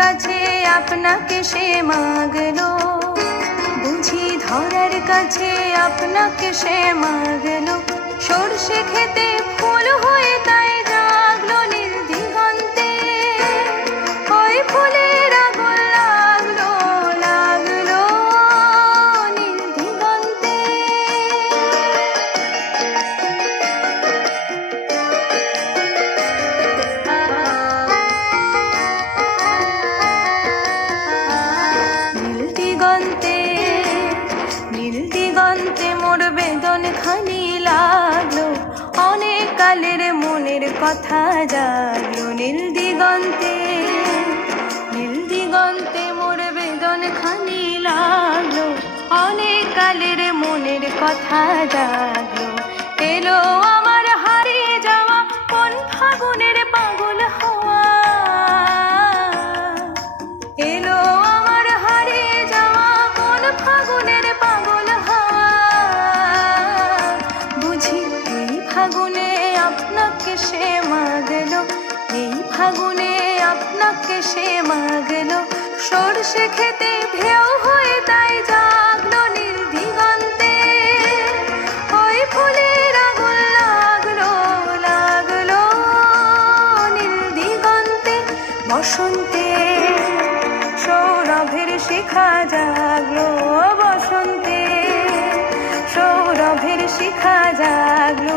কাছে আপনাকে সে মাগলো, বুঝি ধরার কাছে আপনাকে সে মাগলো। সর্ষে খেতে ফুল হয়ে তাই জাগলো নীল দিগন্তে, ওই ফুলের আগুন লাগলো লাগলো নীল দিগন্তে। নীল দিগন্তে নীল দিগন্তে মোর বেদন খানি লাগলো, অনেক কালের মনের কথা জাগলো। নীল দিগন্তে নীল দিগন্তে মোর বেদন খানি লাগলো, অনেক কালের মনের কথা জাগলো। এলো আমার হারিয়ে যাওয়া কোন ফাগুনের পাগল হওয়া, এলো আমার হারিয়ে যাওয়া কোন ফাগুনের পাগল হওয়া। বুঝি এই ফাগুনে আপনাকে সে মাগলো, এই ফাগুনে আপনাকে সে মাগলো। সর্ষে খেতে ঢেউ হয়ে তাই জাগলো নীল দিগন্তে, ওই ফুলের আগুন লাগলো লাগলো নীল দিগন্তে। বসন্তে সৌরভের শিখা জাগলো, বসন্তে সৌরভের শিখা জাগলো।